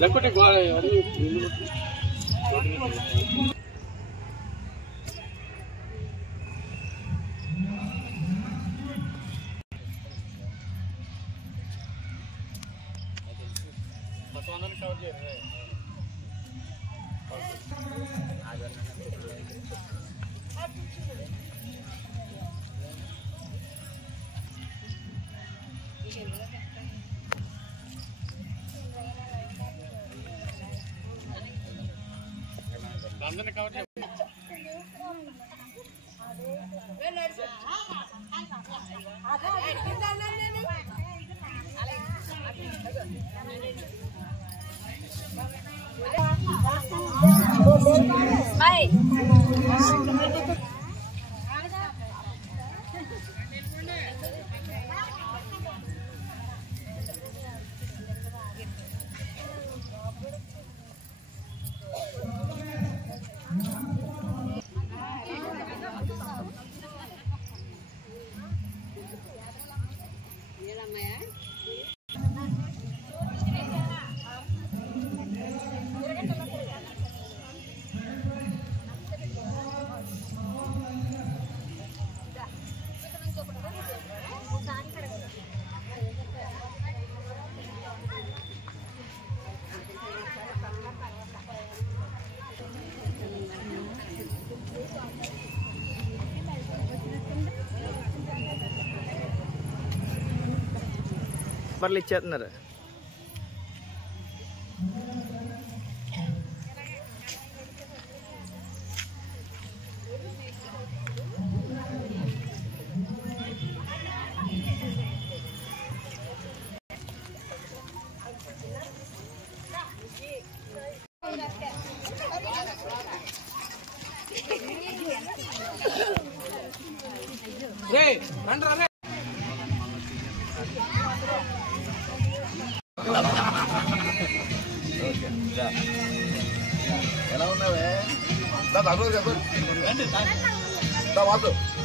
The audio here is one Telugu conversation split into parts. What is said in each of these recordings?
లేకపోతే అందరినీ కవర్ చేయాలి. పర్లు ఇచ్చేస్తున్నారు. ఎలా ఉన్నావే వాసు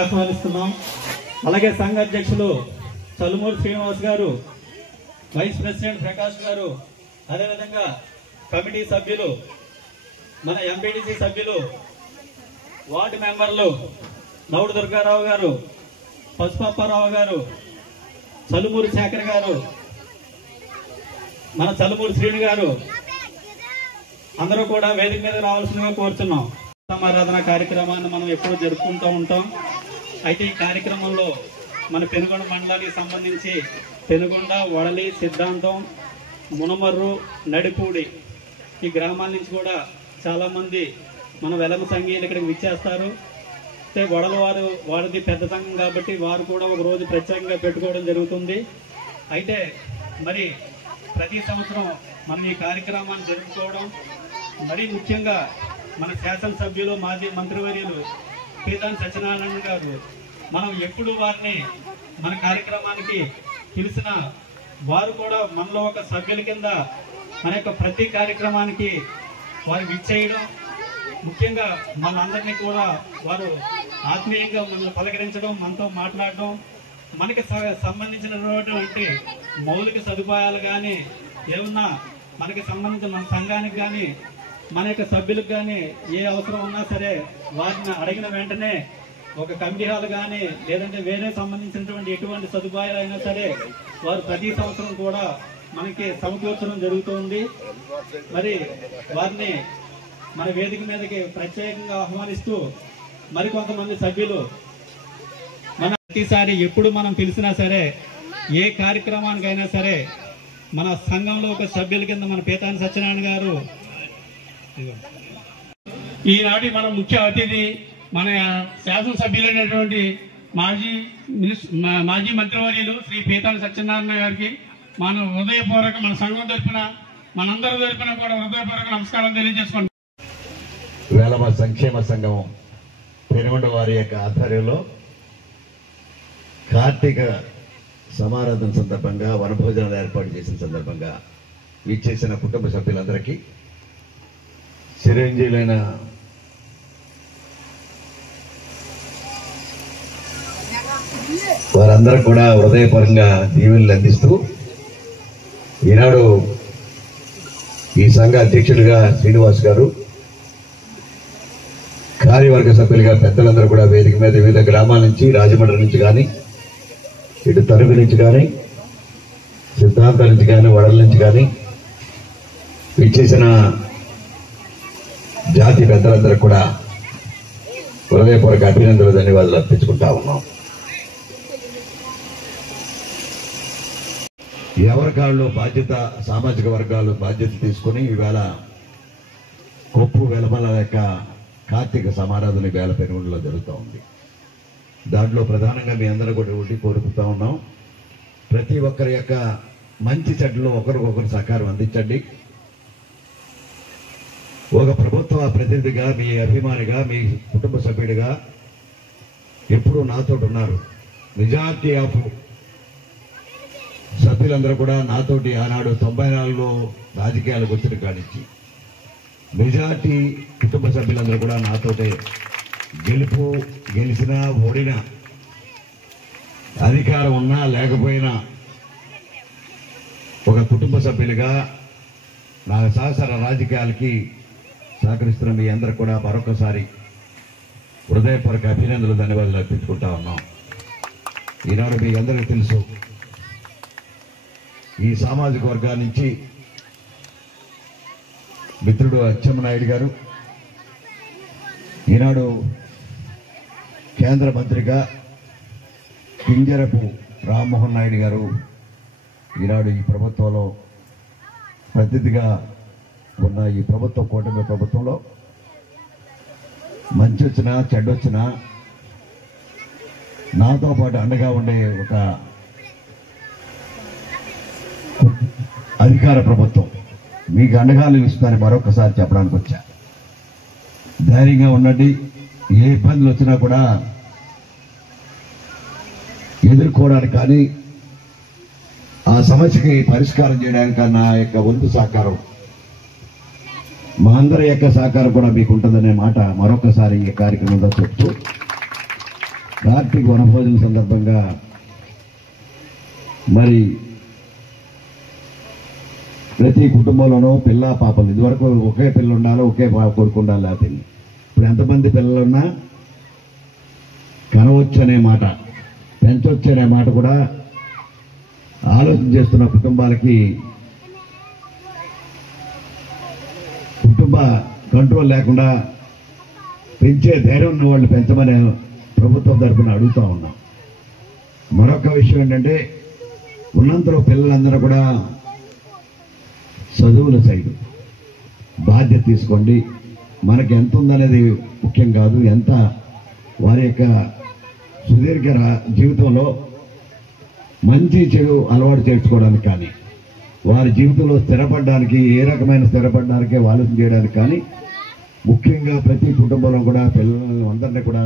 ఆహ్వానిస్తున్నాం. అలాగే సంఘ అధ్యక్షులు చలుమూరి శ్రీనివాస్ గారు, వైస్ ప్రెసిడెంట్ ప్రకాష్ గారు, అదేవిధంగా కమిటీ సభ్యులు, మన ఎంపీటీసీ సభ్యులు, వార్డు మెంబర్లు నౌడు దుర్గారావు గారు, పసుపప్పారావు గారు, చలుమూరి శేఖర్ గారు, మన చలుమూరి శ్రీని గారు అందరూ కూడా వేదిక మీద రావాల్సిందిగా కోరుతున్నాం. సమారాధన కార్యక్రమాన్ని మనం ఎప్పుడూ జరుపుకుంటూ ఉంటాం. అయితే ఈ కార్యక్రమంలో మన పెనుగొండ మండలానికి సంబంధించి పెనుగొండ, వడలి, సిద్ధాంతం, మునమర్రు, నడిపూడి ఈ గ్రామాల నుంచి కూడా చాలామంది మన వెలమ సంఘీయులు ఇక్కడికి విచ్చేస్తారు. అయితే వడల వారిది పెద్ద సంఘం కాబట్టి వారు కూడా ఒక రోజు ప్రత్యేకంగా పెట్టుకోవడం జరుగుతుంది. అయితే మరి ప్రతి సంవత్సరం మనం ఈ కార్యక్రమాన్ని జరుపుకోవడం, మరీ ముఖ్యంగా మన శాసనసభ్యులు, మాజీ మంత్రివర్యులు పీతాని సత్యనారాయణ గారు మనం ఎప్పుడు వారిని మన కార్యక్రమానికి పిలిచిన వారు కూడా మనలో ఒక సభ్యుల కింద మన యొక్క ప్రతి కార్యక్రమానికి వారు విచ్చేయడం, ముఖ్యంగా మనందరినీ కూడా వారు ఆత్మీయంగా మనల్ని పలకరించడం, మనతో మాట్లాడడం, మనకి సంబంధించినటువంటి మౌలిక సదుపాయాలు కానీ ఏమన్నా మనకి సంబంధించిన మన సంఘానికి కానీ మన యొక్క సభ్యులకు కానీ ఏ అవసరం ఉన్నా సరే వారిని అడిగిన వెంటనే ఒక కమిటీ హాల్ కానీ లేదంటే వేరే సంబంధించినటువంటి ఎటువంటి సదుపాయాలు అయినా సరే వారు ప్రతి సంవత్సరం కూడా మనకి సమకూర్చడం జరుగుతుంది. మరి వారిని మన వేదిక మీదకి ప్రత్యేకంగా ఆహ్వానిస్తూ మరికొంతమంది సభ్యులు మన ప్రతిసారి ఎప్పుడు మనం పిలిచినా సరే ఏ కార్యక్రమానికైనా సరే మన సంఘంలో ఒక సభ్యుల కింద మన పేతాని సత్యనారాయణ గారు ఈనాటి మన ముఖ్య అతిథి మన శాసనసభ్యులైనటువంటి మాజీ మంత్రివర్యులు శ్రీ పేతాని సత్యనారాయణ గారికి మన హృదయపూర్వక మన సంఘం తరఫున మనందరి తరఫున కూడా హృదయపూర్వక నమస్కారం తెలియజేసుకోండి. వేలమ సంక్షేమ సంఘం పెనుగొండ వారి యొక్క ఆధ్వర్యంలో కార్తీక సమారాధన సందర్భంగా వనభోజనాలు ఏర్పాటు చేసిన సందర్భంగా విచ్చేసిన కుటుంబ సభ్యులందరికీ చిరంజీవులైన వారందరూ కూడా హృదయపరంగా దీవెనలు అందిస్తూ ఈనాడు ఈ సంఘ అధ్యక్షుడిగా శ్రీనివాస్ గారు, కార్యవర్గ సభ్యులుగా పెద్దలందరూ కూడా వేదిక మీద వివిధ గ్రామాల నుంచి, రాజమండ్రి నుంచి కానీ, ఇటు తరుగు నుంచి కానీ, సిద్ధాంతాల నుంచి కానీ, వడల నుంచి కానీ విచ్చేసిన జాతి పెద్దలందరూ కూడా హృదయపూర్వక అభినందనలు, ధన్యవాదాలు అర్పించుకుంటా ఉన్నాం. ఎవరి కాళ్ళు బాధ్యత, సామాజిక వర్గాలు బాధ్యత తీసుకుని ఈవేళ కొప్పు వెలమల యొక్క కార్తీక సమారాధన వేల పెనుగొండలో జరుగుతూ ఉంది. దాంట్లో ప్రధానంగా మీ అందరూ కూడా ఒకటి కోరుకుతా ఉన్నాం, ప్రతి ఒక్కరి యొక్క మంచి చెడ్డలో ఒకరికొకరు సహకారం అందించండి. ఒక ప్రభుత్వ ప్రతినిధిగా, మీ అభిమానిగా, మీ కుటుంబ సభ్యుడిగా ఎప్పుడూ నాతో ఉన్నారు. మెజార్టీ ఆఫ్ సభ్యులందరూ కూడా నాతోటి ఆనాడు 94లో రాజకీయాలకు వచ్చిన కానించి మెజార్టీ కుటుంబ సభ్యులందరూ కూడా నాతోటే గెలిచినా ఓడినా, అధికారం ఉన్నా లేకపోయినా ఒక కుటుంబ సభ్యులుగా నా సహచర రాజకీయాలకి సహకరిస్తున్న మీ అందరూ కూడా మరొకసారి హృదయపూర్వక అభినందనలు, ధన్యవాదాలు అర్పించుకుంటా ఉన్నాం. ఈనాడు మీ అందరికీ తెలుసు, ఈ సామాజిక వర్గాల నుంచి మిత్రుడు అచ్చెన్నాయుడు గారు ఈనాడు కేంద్ర మంత్రిగా, కింజరపు రామ్మోహన్ నాయుడు గారు ఈనాడు ఈ ప్రభుత్వంలో ప్రతినిధిగా ఉన్న ఈ ప్రభుత్వం, కూటమి ప్రభుత్వంలో మంచి వచ్చినా చెడ్డొచ్చినా నాతో పాటు అండగా ఉండే ఒక అధికార ప్రభుత్వం, మీకు అండగా నిలుస్తుందని మరొకసారి చెప్పడానికి వచ్చా. ధైర్యంగా ఉండండి. ఏ ఇబ్బందులు వచ్చినా కూడా ఎదుర్కోవడానికి కానీ ఆ సమస్యకి పరిష్కారం చేయడానికి నా యొక్క వంతు సహకారం, మా అందరి యొక్క సహకారం కూడా మీకు ఉంటుందనే మాట మరొకసారి ఈ కార్యక్రమంలో చెప్తూ, కార్తీక వనభోజన సందర్భంగా మరి ప్రతి కుటుంబంలోనూ పిల్ల పాపలు, ఇదివరకు ఒకే పిల్ల ఉండాలి, ఒకే కొడుకు ఉండాలి, లేకపోతే ఇప్పుడు ఎంతమంది పిల్లలున్నా కనవచ్చు అనే మాట, పెంచవచ్చు అనే మాట కూడా ఆలోచన చేస్తున్న కుటుంబాలకి కుటుంబ కంట్రోల్ లేకుండా పెంచే ధైర్యం ఉన్న వాళ్ళు పెంచమని ప్రభుత్వం తరఫున అడుగుతూ ఉన్నాం. మరొక విషయం ఏంటంటే, ఉన్నంతలో పిల్లలందరూ కూడా చదువుల సైడు బాధ్యత తీసుకోండి. మనకి ఎంత ఉందనేది ముఖ్యం కాదు, ఎంత వారి యొక్క సుదీర్ఘ జీవితంలో మంచి చెడు అలవాటు చేర్చుకోవడానికి కానీ, వారి జీవితంలో స్థిరపడడానికి, ఏ రకమైన స్థిరపడడానికి ఆలోచన చేయడానికి కానీ, ముఖ్యంగా ప్రతి కుటుంబంలో కూడా పిల్లలను అందరినీ కూడా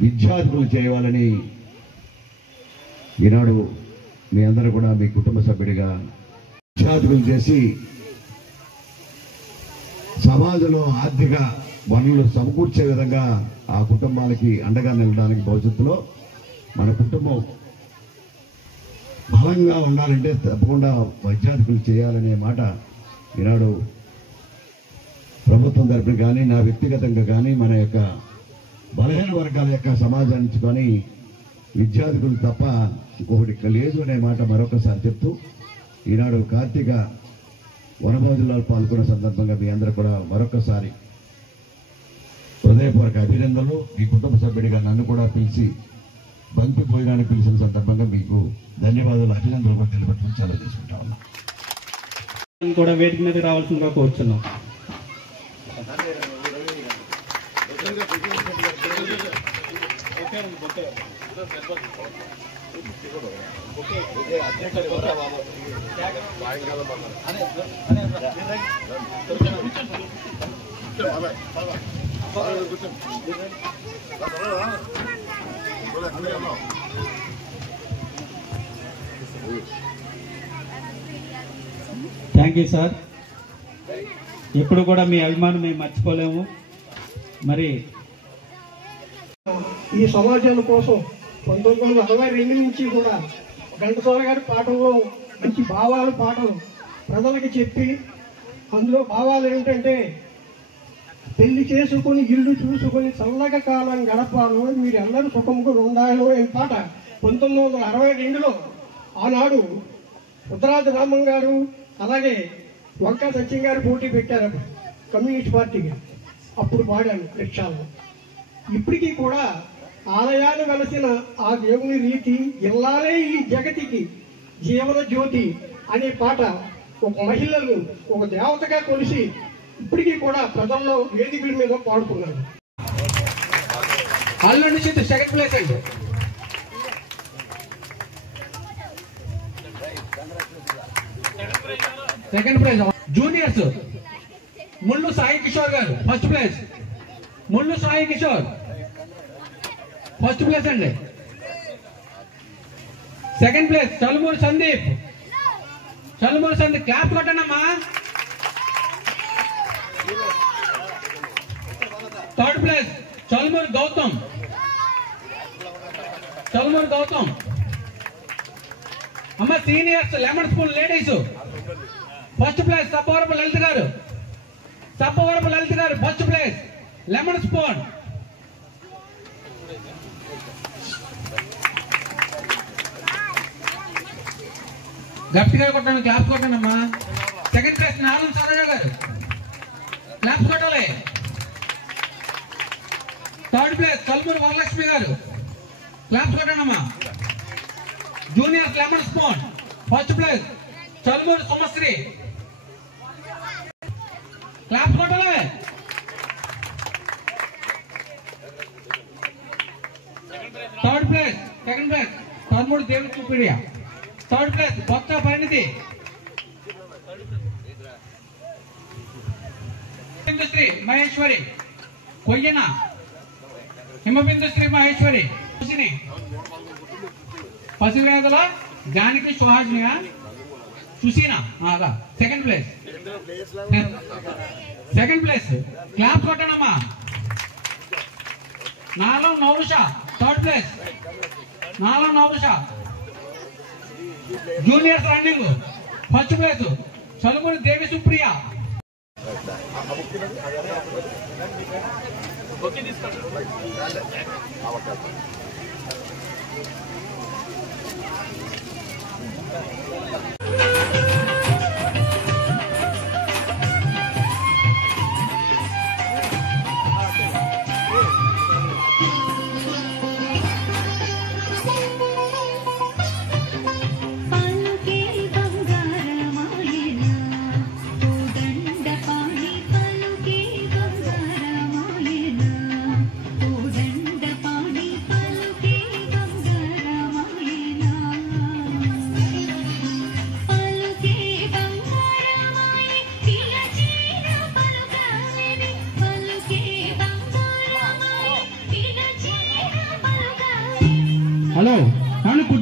విద్యార్థులు చేయాలని ఈనాడు మీ అందరూ కూడా మీ కుటుంబ సభ్యుడిగా విద్యార్థులు చేసి సమాజంలో ఆర్థిక వనరులు సమకూర్చే విధంగా ఆ కుటుంబాలకి అండగా నిలడానికి భవిష్యత్తులో మన కుటుంబం బలంగా ఉండాలంటే తప్పకుండా విద్యార్థులు చేయాలనే మాట ఈనాడు ప్రభుత్వం తరపున కానీ నా వ్యక్తిగతంగా కానీ మన యొక్క బలహీన వర్గాల యొక్క సమాజానికి కానీ విద్యార్థులు తప్ప ఇంకొకటి లేదు అనే మాట మరొకసారి చెప్తూ ఈనాడు కార్తీక వనభోజనాల్లో పాల్గొన్న సందర్భంగా మీ అందరూ కూడా మరొకసారి హృదయపూర్వక అభినందనలు. మీ కుటుంబ సభ్యుడిగా నన్ను కూడా పిలిచి బంతి భోజనానికి పిలిచిన సందర్భంగా మీకు ధన్యవాదాలు, అభినందనలు కూడా తెలియపట్టుకుని చాలా చేసుకుంటా ఉన్నా. కూడా వేదిక మీద రావాల్సిందిగా కోరుచున్నాం. Thank you sir. ఎప్పుడు కూడా మీ అభిమానం మేము మర్చిపోలేము. మరి ఈ సమాజం కోసం 1962 నుంచి కూడా ఘంటసాల గారి పాటల్లో మంచి భావాలు పాటలు ప్రజలకి చెప్పి అందులో భావాలు ఏమిటంటే పెళ్లి చేసుకుని ఇల్లు చూసుకుని చల్లగా కాలం గడపాలో మీరు అందరూ సుఖంగా ఉండాలో అనే పాట 1962లో ఆనాడు ఉత్తరాజ రామన్ గారు అలాగే వంకా సత్యం గారు పోటీ పెట్టారు కమ్యూనిస్ట్ పార్టీకి. అప్పుడు పాడాను రిక్షాలో. ఇప్పటికీ కూడా ఆలయాలు వెలసిన ఆ దేవుని రీతి ఇల్లాలే ఈ జగతికి జీవన జ్యోతి అనే పాట ఒక మహిళలు ఒక దేవతగా కొలిసి ఇప్పటికీ కూడా ప్రజల్లో వేదికల మీద పాడుతున్నారు. అల్లుడి నుంచి సెకండ్ ప్లేస్ అండి. Second place juniors Mullu Sai Kishore garu first place. Mullu Sai Kishore first place అండి. Second place Chalumuru Sandeep. Chalumuru Sandeep clap కొట్టండమ్మా. Third place Chalumuru Gautam. చలుమూరు గౌతమ్. అమ్మ seniors lemon spoon ladies first place Sappavarapu Lalitha garu. Sappavarapu Lalitha గారు ఫస్ట్ ప్లేస్ లెమన్ స్పూన్. గట్టిగా కొట్టండి, క్లాప్స్ కొట్టండి అమ్మా. సెకండ్ ప్లేస్ నాలుగు సరోజ గారు, క్లాప్స్ కొట్టాలి. థర్డ్ ప్లేస్ కల్మూరు వరలక్ష్మి గారు, క్లాప్స్ కొట్టండి అమ్మా. Juniors lemon spoon first place Chalmuru Sumasri, claps కొట్టాలి. Third place second place Kalmuru Devi చూపిడియా. Third place Botsa Parinithi. హిమబిందుశ్రీ మహేశ్వరి కొయ్యన. హిమబిందుశ్రీ మహేశ్వరి పసివేదల జానకి సుహాసినియ సుసీనా. Second place. Second place clap కొట్టనమ్మా. Nalam Nausha third place. Nalam Nausha. Juniors running first place Chalumuri Devi Supriya.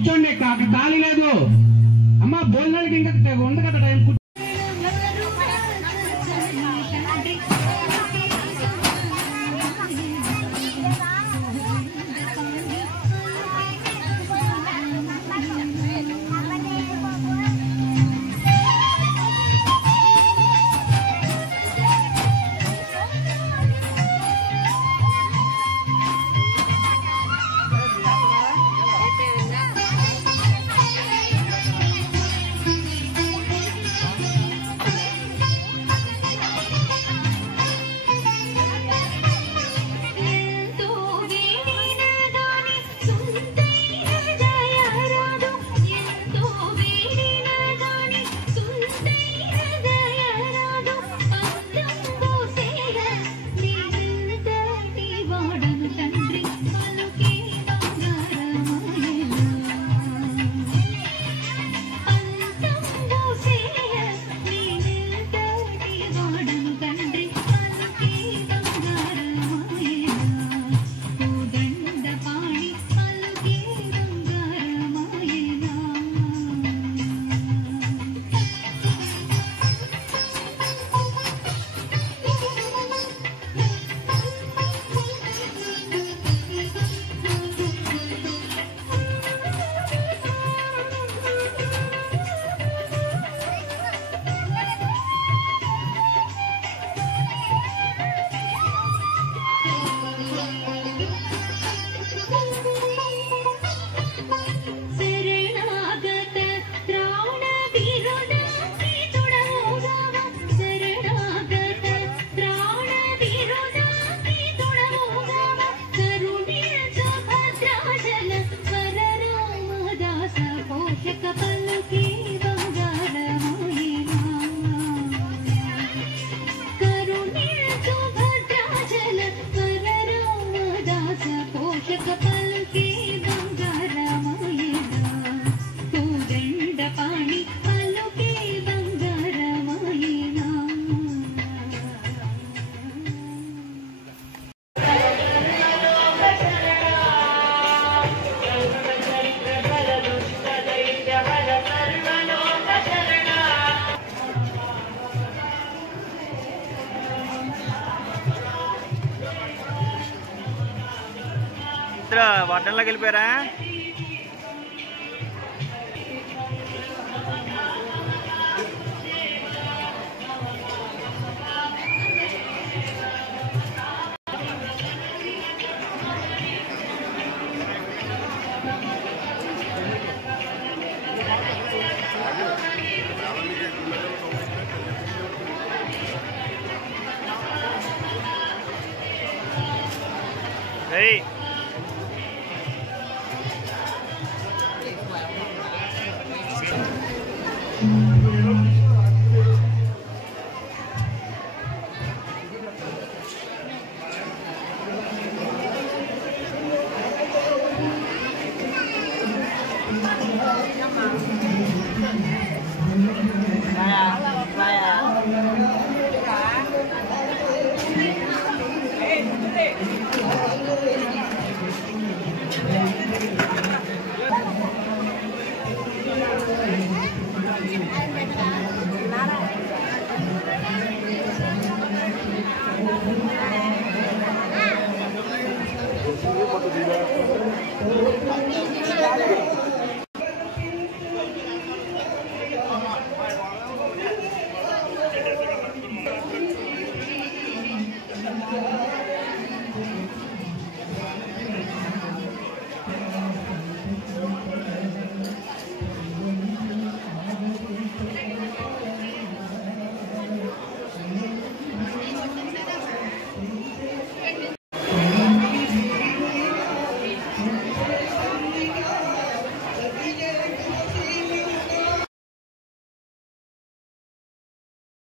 కూర్చోండి, ఖాళీ లేదు అమ్మా. భోజనానికి ఇంకా ఉంది కదా టైం. వడ్డంలోకి వెళ్ళిపోయారా? Hey.